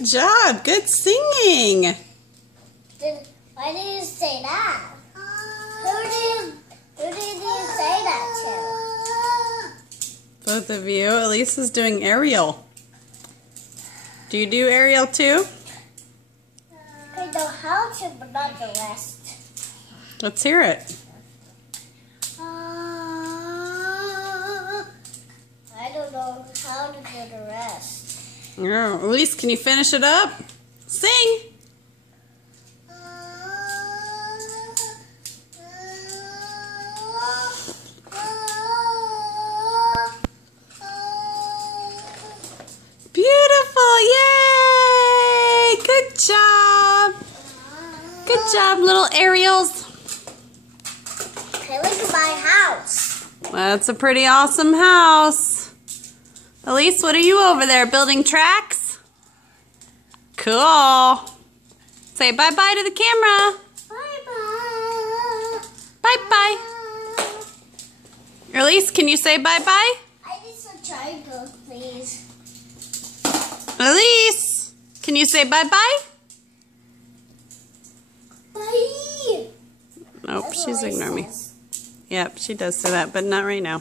Good job. Good singing. Why did you say that? Who did you say that to? Both of you. Elise is doing Ariel. Do you do Ariel too? I know how to, but not the rest. Let's hear it. I don't know how to do the rest. Oh, Elise, can you finish it up? Sing. Beautiful. Yay! Good job. Good job, little Ariels. Okay, look at my house. That's a pretty awesome house. Elise, what are you over there, building tracks? Cool. Say bye-bye to the camera. Bye-bye. Bye-bye. Elise, can you say bye-bye? I need some triangle, please. Elise, can you say bye-bye? Bye. Nope, That's she's what ignoring me. says. Yep, she does say that, but not right now.